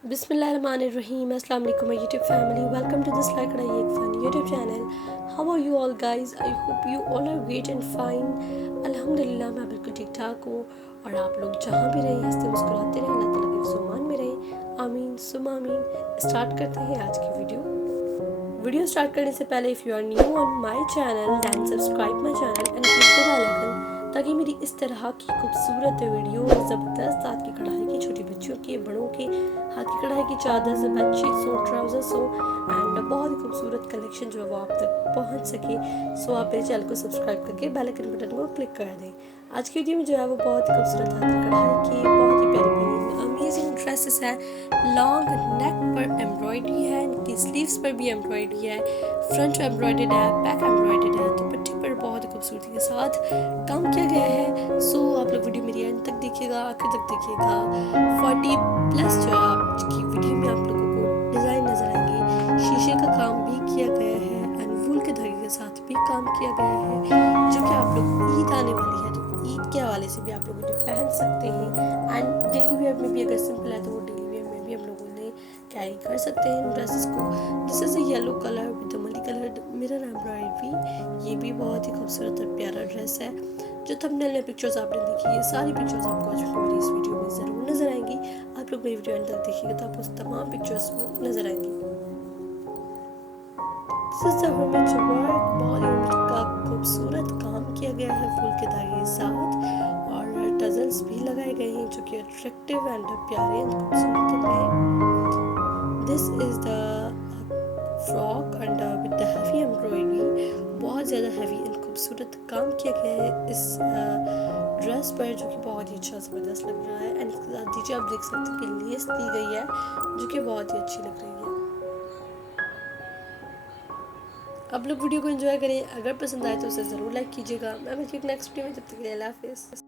Bismillahirrahmanirrahim. Assalamu alaikum my YouTube family. Welcome to this Like Kadai Ek Fun YouTube channel. How are you all guys? I hope you all are great and fine. अल्हम्दुलिल्लाह मैं बिल्कुल ठीक ठाक हूँ और आप लोग जहाँ भी रहे हंसते मुस्कुराते रहे अल्लाह ताला के फरमान में रहे आमीन सुमा आमीन। स्टार्ट करते हैं आज की वीडियो स्टार्ट करने से पहले if you are new on my channel then subscribe my channel and click the bell icon ताकि मेरी इस तरह की खूबसूरत वीडियो और ज़बरदस्त हाथ की कढ़ाई की छोटी बच्चियों के बड़ों के हाथ की कढ़ाई की चादर से बेडशीट्स हो ट्राउजर्स हो एंड बहुत ही खूबसूरत कलेक्शन जो है वो आप तक पहुंच सके। सो आप मेरे चैनल को सब्सक्राइब करके बेल आइकन बटन को क्लिक कर दें। आज की वीडियो में जो है वो बहुत ही खूबसूरत हाथ की कढ़ाई की बहुत ही प्यारी प्यारी अमेजिंग ड्रेसेस है। लॉन्ग नेक पर एम्ब्रॉयडरी है, इनकी स्लीव्स पर भी एम्ब्रॉयडरी है, फ्रंट एम्ब्रॉयडर्ड है, बैक एम्ब्रॉयडर्ड है, दुपट्टे पर बहुत ही खूबसूरती के साथ काम किया गया है। सो आप लोग वीडियो मेरी एंड तक देखिएगा, आखिर तक देखिएगा। 40+ जो है आपकी वीडियो में आप लोगों को डिज़ाइन नजर आएंगे। शीशे का काम भी किया गया है एंड वूल के धागे के साथ भी काम किया गया है जो कि आप लोग ईद आने वाली है तो ईद के हवाले से भी आप लोग इन्हें पहन सकते हैं एंड डेली वेयर में भी अगर सिंपल है तो वो डेली वेयर में भी हम लोग उन्हें कैरी कर सकते हैं इन ड्रेसेस को। This is a yellow colour with multi coloured mirror embroidery. ये भी बहुत ही खूबसूरत और प्यारा ड्रेस है। जो थंबनेल में पिक्चर्स आपने देखी ये सारी पिक्चर्स आपको आज मेरी इस वीडियो में ज़रूर नज़र आएंगी। आप लोग मेरी वीडियो एंड तक देखिएगा तो आपको तमाम पिक्चर्स नज़र आएंगी। बॉलीवुड का खूबसूरत काम किया गया है फूल के धागे के साथ और टजल्स भी लगाए गए हैं जो कि अट्रैक्टिव एंड प्यारे एंड खूबसूरत लग रहे हैं। This is the frock and with the heavy embroidery. बहुत ज़्यादा हैवी एंड खूबसूरत काम किया गया है इस ड्रेस पर जो कि बहुत ही अच्छा ज़बरदस्त लग रहा है एंड इसके साथ नीचे आप देख सकते हैं कि लेस दी गई है जो कि बहुत ही अच्छी लग रही है। आप लोग वीडियो को एंजॉय करें, अगर पसंद आए तो उसे ज़रूर लाइक कीजिएगा। मैं मिलती हूँ नेक्स्ट वीडियो में, तब तक के लिए अल्लाह हाफिज़।